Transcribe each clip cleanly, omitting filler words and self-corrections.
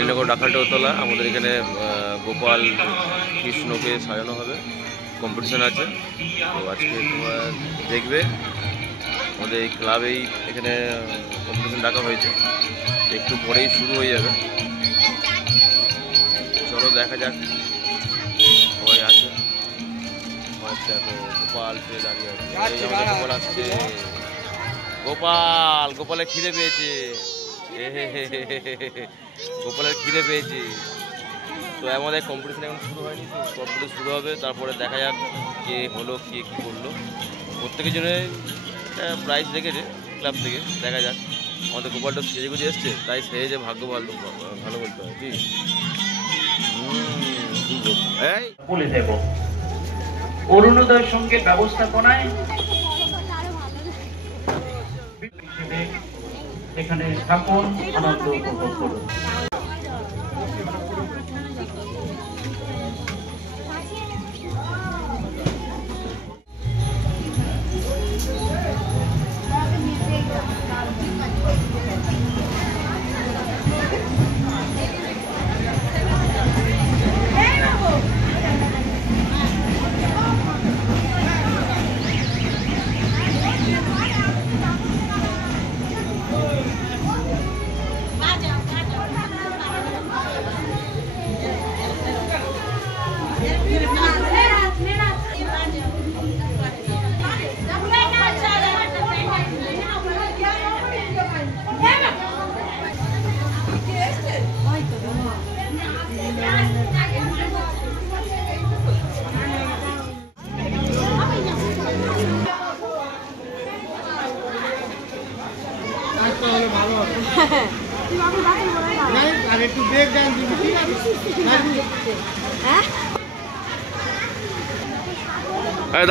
কালীনগর ডাকালটোতলা। আমাদের এখানে গোপাল কৃষ্ণকে সাজানো হবে, কম্পিটিশান আছে। তো আজকে তোমরা দেখবে আমাদের এই ক্লাবেই এখানে কম্পিটিশান ডাকা হয়েছে, একটু পরেই শুরু হয়ে যাবে। চলো দেখা যাক, সবাই আছে। দেখো গোপাল সে দাঁড়িয়ে আছে, গোপাল আসছে। গোপাল, গোপালের খিদে পেয়েছে, গোপালের খিদে পেয়েছে। তো আমাদের কম্পিটিশন এখন শুরু হয়নি, কম্পিটিশন শুরু হবে, তারপরে দেখা যাক কে হলো, কে কী করলো। প্রত্যেকের জন্য প্রাইজ রেখেছে ক্লাব থেকে, দেখা যাক। আমাদের গোপালটা সেজে গুজে এসছে, তাই সেজে ভাগ্য ভালো বলতে হয় কি। বলে দেব অরুণোদয় সঙ্গে ব্যবস্থাপনায় এখানে স্থাপন আনন্দ উপভোগ করুন।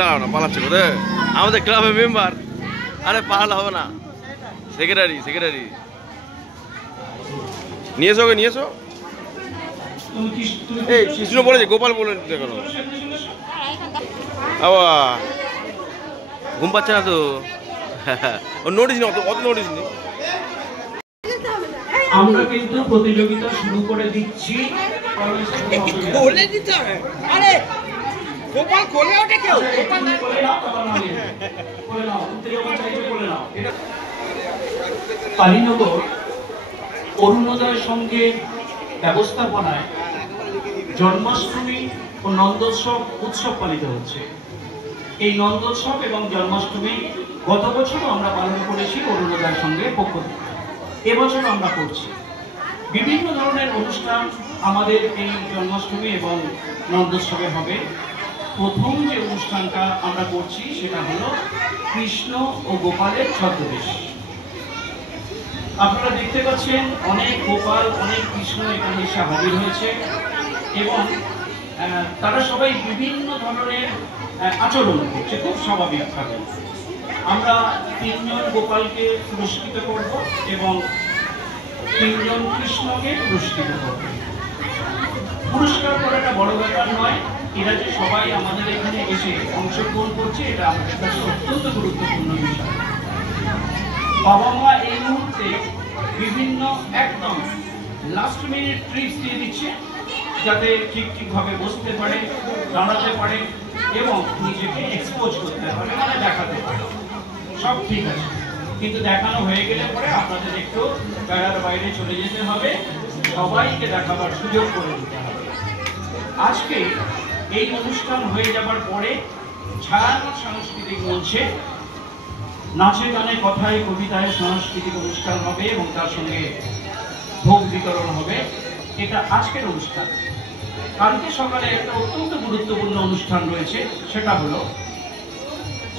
দাঁড়াও না, পালাচ্ছে কোথায় আমাদের ক্লাবের মেম্বার। আরে পালালে হবে না, সেক্রেটারি নিয়ে এসো, নিয়ে এসো। এই কৃষ্ণ বলেছে, গোপাল বলে দেখো। আবা ঘুম পাচ্ছে না তো, নোটিস নি, অত নোটিস নি। আমরা কিন্তু প্রতিযোগিতা শুরু করে দিচ্ছি। বলে দিতে হবে। আরে গোপাল কোলে ওঠে কেউ? কালীনগর অরুণোদয় সঙ্গে ব্যবস্থাপনায় জন্মাষ্টমী ও নন্দোৎসব উৎসব পালিত হচ্ছে। এই নন্দোৎসব এবং জন্মাষ্টমী গত বছরও আমরা পালন করেছি অরুণোদয়ের সঙ্গে পক্ষ থেকে, এবছর আমরা করছি। বিভিন্ন ধরনের অনুষ্ঠান আমাদের এই জন্মাষ্টমী এবং নন্দোৎসবে হবে। প্রথম যে অনুষ্ঠানটা আমরা করছি সেটা হলো কৃষ্ণ ও গোপালের ছদ্মবেশ। আপনারা দেখতে পাচ্ছেন অনেক গোপাল, অনেক কৃষ্ণ এখানে এসে হাজির হয়েছে এবং তারা সবাই বিভিন্ন ধরনের আচরণ করছে, খুব স্বাভাবিকভাবে। আমরা 3 জন গোপালকে পুরস্কৃত করব এবং 3 জন কৃষ্ণকে পুরস্কৃত করব। পুরস্কার করাটা বড় ব্যাপার নয়, এরা যে সবাই আমাদের এখানে এসে অংশগ্রহণ করছে এটা আমাদের কাছে অত্যন্ত গুরুত্বপূর্ণ বিষয়। বাবা মা এই মুহূর্তে বিভিন্ন একদম লাস্ট মিনিট ট্রিপস দিয়ে দিচ্ছে, যাতে ঠিকভাবে বসতে পারে, দাঁড়াতে পারে এবং নিজেকে এক্সপোজ করতে পারে, মানে দেখাতে পারে। সব ঠিক আছে, কিন্তু দেখানো হয়ে গেলে পরে আপনাদের একটু বেড়ার বাইরে চলে যেতে হবে, সবাইকে দেখাবার সুযোগ করে দিতে হবে। আজকে এই অনুষ্ঠান হয়ে যাবার পরে ছায়ানট সাংস্কৃতিক মঞ্চে নাচে গানে কথায় কবিতায় সাংস্কৃতিক অনুষ্ঠান হবে এবং তার সঙ্গে ভোগ বিতরণ হবে। এটা আজকের অনুষ্ঠান। কালকে সকালে একটা অত্যন্ত গুরুত্বপূর্ণ অনুষ্ঠান রয়েছে, সেটা হলো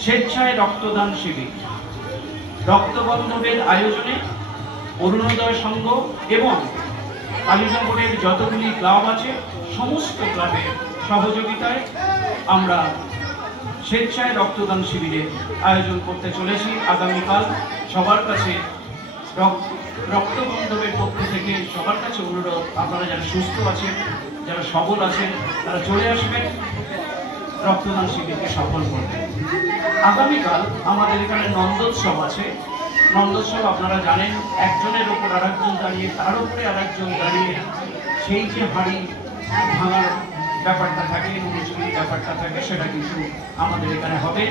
স্বেচ্ছায় রক্তদান শিবির। রক্তবন্ধনের আয়োজনে অরুণোদয় সংঘ এবং কালীনগরের যতগুলি ক্লাব আছে সমস্ত ক্লাবের সহযোগিতায় আমরা স্বেচ্ছায় রক্তদান শিবিরের আয়োজন করতে চলেছি আগামীকাল। সবার কাছে রক্তবন্ধনের পক্ষ থেকে সবার কাছে অনুরোধ, আপনারা যারা সুস্থ আছেন, যারা সবল আছেন, তারা চলে আসবেন, রক্তদান শিবিরকে সফল করবেন। আগামীকাল আমাদের এখানে নন্দোৎসব আছে। নন্দোৎসব আপনারা জানেন, একজনের ওপর আরেকজন দাঁড়িয়ে, তার উপরে আরেকজন দাঁড়িয়ে সেই যে হাড়ি ভাঙার ব্যাপারটা থাকে, অনুষ্ঠানের ব্যাপারটা থাকে, সেটা কিন্তু আমাদের এখানে হবে।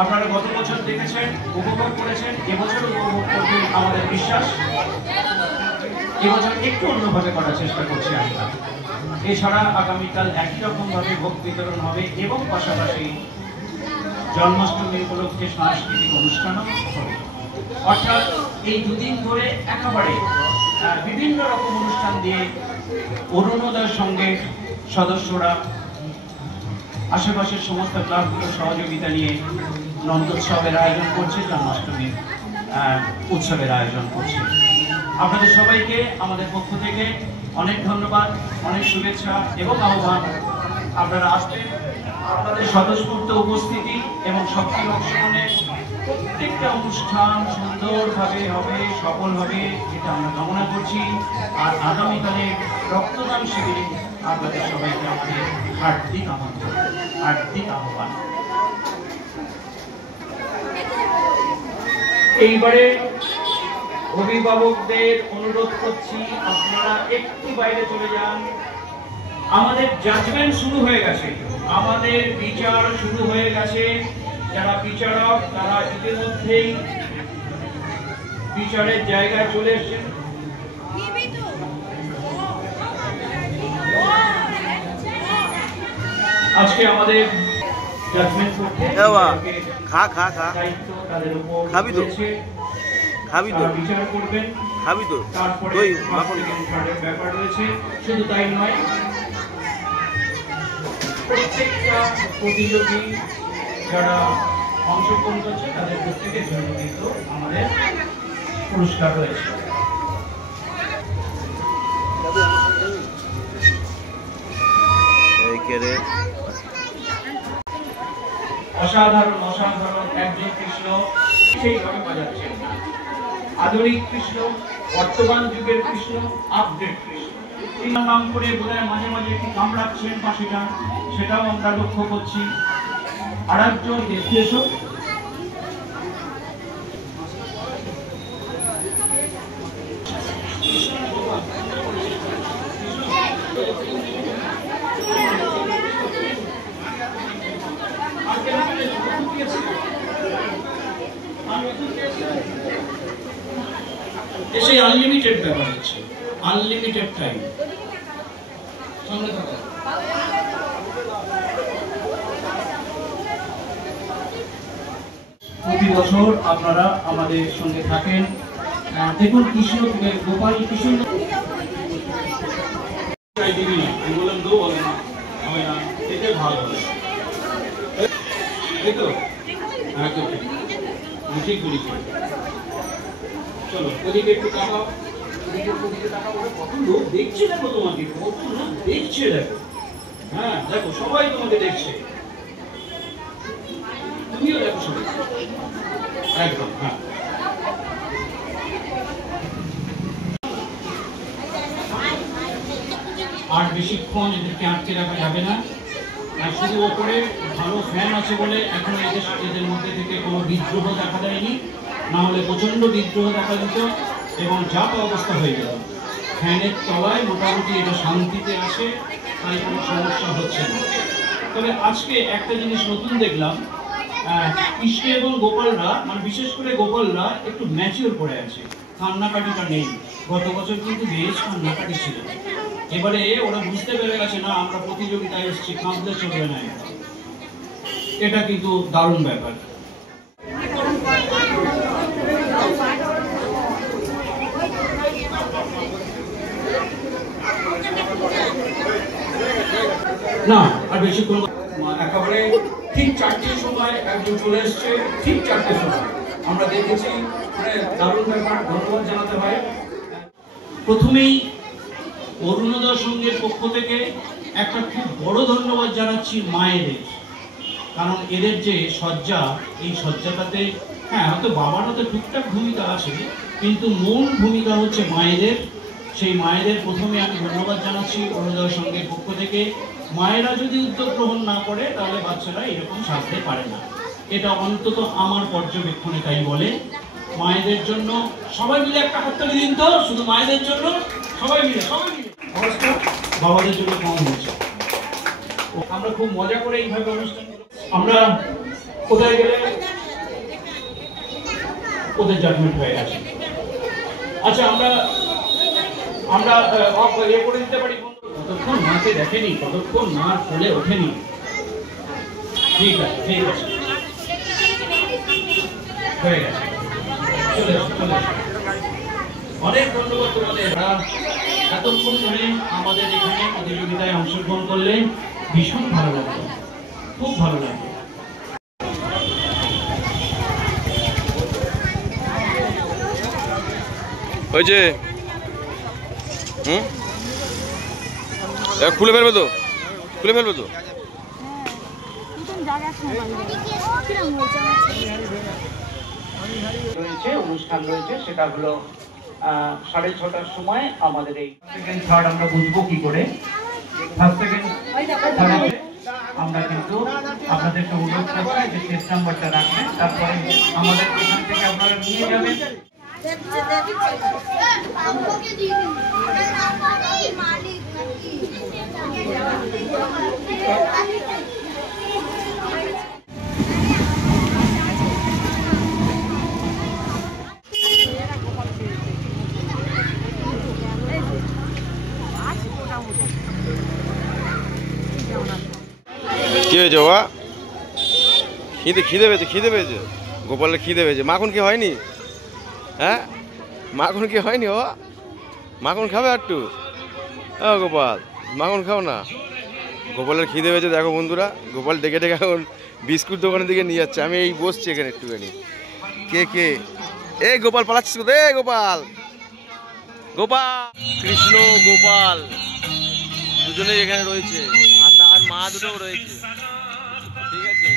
আপনারা গত বছর দেখেছেন, উপভোগ করেছেন, এবছর উপভোগ করবেন আমাদের বিশ্বাস। এবছর একটু অন্যভাবে করার চেষ্টা করছি আমরা। এছাড়া আগামীকাল একই রকমভাবে ভোগ বিতরণ হবে এবং পাশাপাশি জন্মাষ্টমী উপলক্ষে সাংস্কৃতিক অনুষ্ঠানও হবে। অর্থাৎ এই দুদিন ধরে একেবারে বিভিন্ন রকম অনুষ্ঠান দিয়ে অরুণোদয়ের সঙ্গে সদস্যরা আশেপাশের সমস্ত ক্লাবগুলোর সহযোগিতা নিয়ে নন্দোৎসবের আয়োজন করছে, জন্মাষ্টমীর উৎসবের আয়োজন করছে। আপনাদের সবাইকে আমাদের পক্ষ থেকে অনেক ধন্যবাদ, অনেক শুভেচ্ছা এবং আহ্বান। আপনারা আসবেন, আপনাদের স্বতঃস্ফূর্ত উপস্থিতি এবং সক্রিয় অংশগ্রহণে প্রত্যেকটা অনুষ্ঠান সুন্দরভাবে হবে, সফল হবে, এটা আমরা কামনা করছি। আর আগামীকালে রক্তদান শিবিরে আপনাদের সবাইকে আমাদের হার্দিক আমন্ত্রণ, হার্দিক আহ্বান। এইবারে অভিভাবকদের অনুরোধ করছি, আপনারা একটু বাইরে চলে যান। আমাদের জাজমেন্ট শুরু হয়ে গেছে, আমাদের বিচার শুরু হয়ে গেছে। যারা বিচারক তারা ইতিমধ্যেই বিচারের জায়গায় চলে এসেছেন। আজকে আমাদের জাজমেন্ট করতে দায়িত্ব তাদের উপর রয়েছে। বিচার করবেন, তারপরে ব্যাপার রয়েছে। শুধু তাই নয়, প্রত্যেকটা প্রতিযোগী যারা অংশগ্রহণ করছে তাদের প্রত্যেকের জন্য কিন্তু আমাদের পুরস্কার রয়েছে। অসাধারণ অসাধারণ একজন কৃষ্ণ সেইভাবে বাজাচ্ছেন। আধুনিক কৃষ্ণ, বর্তমান যুগের কৃষ্ণ, আপডেট কৃষ্ণ। নাম করে বোধহয় মাঝে মাঝে একটু কামড়াচ্ছেন পাশেটা, সেটাও আমরা লক্ষ্য করছি। আর একজন দেখতে এসো। এসে আনলিমিটেড ব্যাপার হচ্ছে, আনলিমিটেড টাইম। সামনে থাকা প্রতি বছর আপনারা আমাদের সঙ্গে থাকেন। দেখুন কৃষ্ণ গোপাল কৃষ্ণ দিবি না, আমি বললাম দো, বলে না হবে না, এতে ভালো হবে, তাই তো? ঠিক বলেছি। চলো ওদিকে একটু তাকাও, কত লোক দেখছে দেখো তোমাকে, কত লোক দেখছে দেখো। হ্যাঁ দেখো, সবাই তোমাকে দেখছে, তুমিও দেখো সবাই। একদম হ্যাঁ। আর বেশিক্ষণ এদেরকে আটকে রাখা যাবে না। আর শুধু ওপরে ভালো ফ্যান আছে বলে এখন এদের মধ্যে থেকে কোনো বিদ্রোহ দেখা দেয়নি, না হলে প্রচন্ড বিদ্রোহ দেখা দিত এবং চাপ অবস্থা হয়ে গেল। ফ্যানের তলায় মোটামুটি এটা শান্তিতে আসে, তাই কোনো সমস্যা হচ্ছে না। তবে আজকে একটা জিনিস নতুন দেখলাম, কৃষ্ণ এবং গোপালরা, মানে বিশেষ করে গোপালরা একটু ম্যাচিওর করে আছে, কান্নাকাটিটা নেই। গত বছর কিন্তু বেশ কান্নাকাটি ছিল। এবারে ওরা বুঝতে পেরে গেছে, না আমরা প্রতিযোগিতায় এসেছি, কাঁদলে চলবে না। এটা কিন্তু দারুণ ব্যাপার। না আর বেশিক্ষণ, একেবারে ঠিক 4টের সময় একজন চলে এসছে, ঠিক 4টের সময় আমরা দেখেছি, মানে দারুণ ব্যাপার, ধন্যবাদ জানাতে হয়। প্রথমেই অরুণোদয় সংঘের পক্ষ থেকে একটা খুব বড় ধন্যবাদ জানাচ্ছি মায়েদের, কারণ এদের যে সজ্জা, এই সজ্জাটাতে হ্যাঁ হয়তো বাবারও তো টুকটাক ভূমিকা আছে, কিন্তু মূল ভূমিকা হচ্ছে মায়েদের। সেই মায়েদের প্রথমে আমি ধন্যবাদ জানাচ্ছি অরুণোদয় সংঘের পক্ষ থেকে। মায়েরা যদি উদ্যোগ গ্রহণ না করে তাহলে বাচ্চারা এরকম সাজতে পারে না, এটা অন্তত আমার পর্যবেক্ষণে তাই বলে। মায়েদের জন্য সবাই মিলে একটা হাততালি দিন তো, শুধু মায়েদের জন্য, সবাই মিলে। খরচটা বাবাদের জন্য কম হচ্ছে। আমরা খুব মজা করে এইভাবে অনুষ্ঠান, আমরা কোথায় গেলে ওদের জাজমেন্ট হয়ে গেছে। আচ্ছা আমরা ইয়ে করে দিতে পারি, কতক্ষণ মাকে দেখেনি, কতক্ষণ মা কোলে ওঠেনি। ঠিক আছে ঠিক আছে, হয়ে গেছে, চলে এসো চলে এসো। অনেক ধন্যবাদ তোমাদের, এতক্ষণ ধরে আমাদের এখানে প্রতিযোগিতায় অংশগ্রহণ করলে ভীষণ ভালো লাগলো, খুব ভালো লাগলো। হয়েছে? খুলে ফেলবে তো, খুলে ফেলবে তো। রয়েছে অনুষ্ঠান রয়েছে, সেটা হলো 6:30টার সময়। আমাদের এই সেকেন্ড থার্ড আমরা বুঝবো কি করে, ফার্স্ট সেকেন্ড আমরা কিন্তু আপনাদেরকে অনুরোধ করছি যে শেষ নাম্বারটা রাখবেন, তারপরে আমাদের এখান থেকে আপনারা নিয়ে যাবেন। কি হয়েছে বাবা? খিদে পেয়েছে গোপালের, খিদে পেয়েছে। মাখন কি হয়নি? হ্যাঁ মাখন কি হয়নি? বাবা মাখন খাবে একটু? হ্যাঁ গোপাল মাখন খাও না। গোপালের খিদে পেয়েছে দেখো বন্ধুরা, গোপাল ডেকে ডেকে এখন বিস্কুট দোকানের দিকে নিয়ে যাচ্ছে। আমি এই বসছি এখানে একটুখানি। কে এই গোপাল পালাচ্ছিস কোথায়? এই গোপাল কৃষ্ণ গোপাল দুজনেই এখানে রয়েছে, আর তার মা দুটোও রয়েছে। ঠিক আছে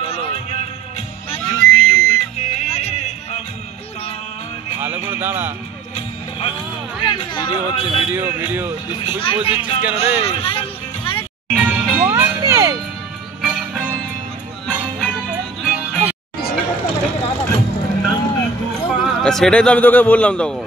চলো, ভালো করে দাঁড়া, ভিডিও হচ্ছে, ভিডিও তুই পোজ দিচ্ছিস কেন রে? সেটাই তো আমি তোকে বললাম তখন।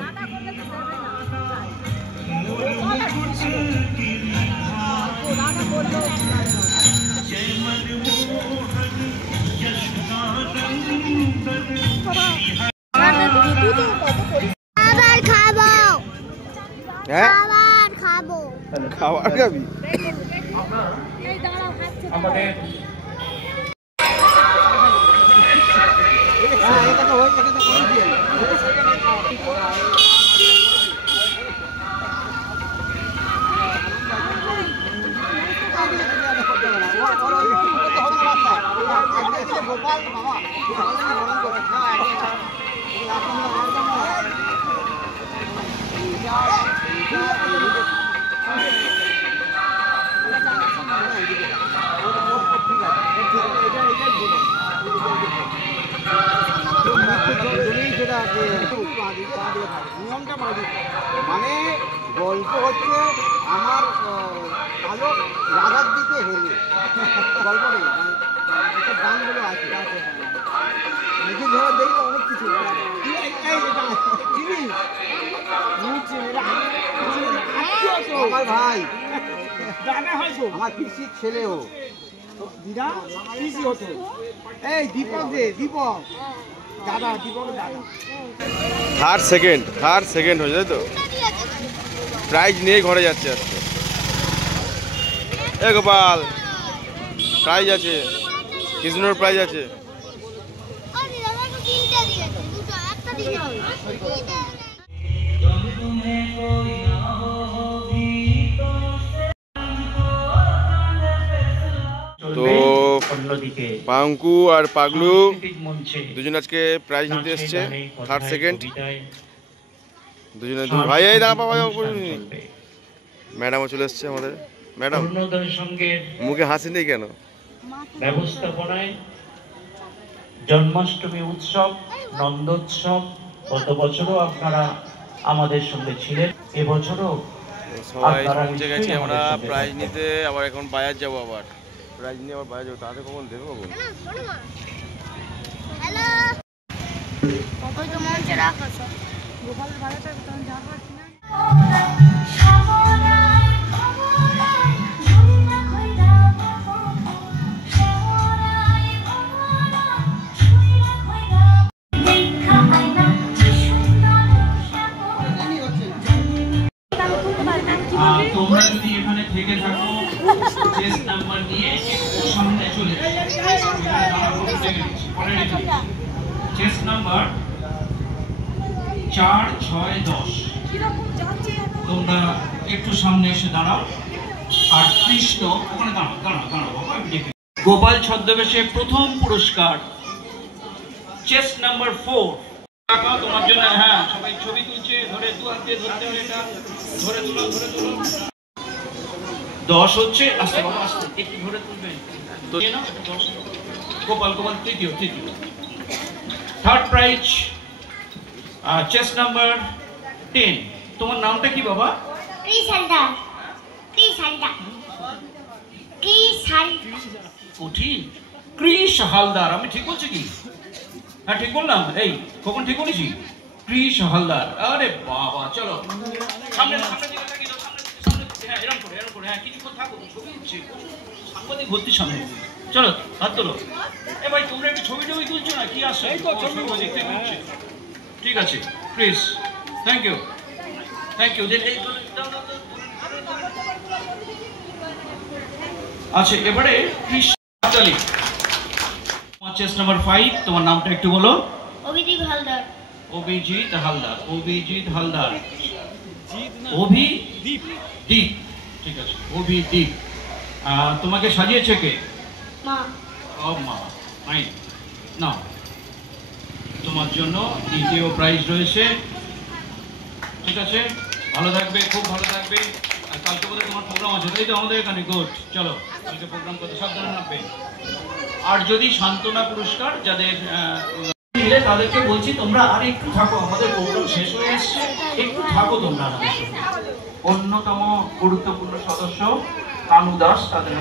খাবার খাবি? আমাদের মানে গল্প হচ্ছে আমার আলোক রাধার দিকে হেলে গল্প নেই, মানে গানগুলো আছে নিজে ধরে দেখলে অনেক কিছু আমার ভাই, আমার পিসির ছেলেও পিসি হতো। এই দীপক দাদা, দীপক দাদা। থার্ড সেকেন্ড হয়ে যায় তো, প্রাইজ নিয়ে ঘরে যাচ্ছে আজকে। এ গোপাল প্রাইজ আছে, কৃষ্ণর প্রাইজ আছে। তো পাঙ্কু আর পাগলু দুজন আজকে প্রাইজ নিতে এসছে, থার্ড সেকেন্ড দুজনে। ভাই এই দাঁড়া বাবা, ম্যাডামও চলে এসছে আমাদের। ম্যাডাম মুখে হাসি নেই কেন? ব্যবস্থাপনায় জন্মাষ্টমী উৎসব, নন্দোৎসব গত বছরও আপনারা আমাদের সঙ্গে ছিলেন, এবছরও সবাই পৌঁছে গেছি আমরা প্রাইজ নিতে। আবার এখন বাজার যাবো, আবার প্রাইজ নিয়ে আবার বাজার যাবো। তাতে কখন দেবো কখন? তোমরা যদি এখানে থেকে থাকো চেস্ট নাম্বার নিয়ে একটু সামনে চলে চেস্ট নাম্বার 4, 6, 10 তোমরা একটু সামনে এসে দাঁড়াও। আর কৃষ্ণ ওখানে দাঁড়াও দাঁড়াও দাঁড়াও বাবা, আমি দেখে গোপাল ছদ্মবেশে প্রথম পুরস্কার চেস্ট নাম্বার 4 টাকা তোমার জন্য। হ্যাঁ, সবাই ছবি তুলছে, ধরে দু হাত দিয়ে ধরতে হবে, এটা ধরে তুলো ধরে তুলো। 10 হচ্ছে, আস্তে বাবা আস্তে একটু ধরে তুলবেন তো না। 10 গোপাল গোপাল তৃতীয় থার্ড প্রাইজ চেস্ট নাম্বার 10। তোমার নামটা কি বাবা? Chris Haldar. Chris Haldar. Chris Haldar. কঠিন, ক্রিস হালদার। আমি ঠিক বলছি কি? হ্যাঁ ঠিক বললাম? এই কখন ঠিক বলেছি? ক্রিস হালদার। আরে বাবা, চলো সামনে সামনে দিকে তাকিয়ে দাও, সামনে সামনে। হ্যাঁ এরকম করে হ্যাঁ কিছুক্ষণ থাকো, ছবি উঠছে, সাংবাদিক ভর্তি সামনে। চলো হাত তোলো। এ ভাই তোমরা একটু ছবি টবি তুলছো না কি? আসো, সাংবাদিক থেকে উঠছে। ঠিক আছে Chris, thank you thank you. আচ্ছা এবারে ক্রিস হাততালি। চেস্ট নাম্বার 5, তোমার নামটা একটু বলো। অভিদীপ হালদার। অভিজিৎ হালদার। অভিজিৎ হালদার। অভিদীপ দীপ, ঠিক আছে অভিদীপ। তোমাকে সাজিয়েছে কে? মা। ও মা, ফাইন। না, তোমার জন্য দ্বিতীয় প্রাইজ রয়েছে। ঠিক আছে, ভালো থাকবে, খুব ভালো থাকবে। আর কালকে বোধহয় তোমার প্রোগ্রাম আছে, তাই তো আমাদের এখানে? গুড, চলো কালকে প্রোগ্রাম করতে সাবধানে থাকবে। আর যদি সান্ত্বনা পুরস্কার যাদের দিলে তাদেরকে বলছি তোমরা আর একটু থাকো, আমাদের প্রোগ্রাম শেষ হয়ে এসছে, একটু থাকো তোমরা আমাদের সঙ্গে। অন্যতম গুরুত্বপূর্ণ সদস্য কানু দাস, তাদের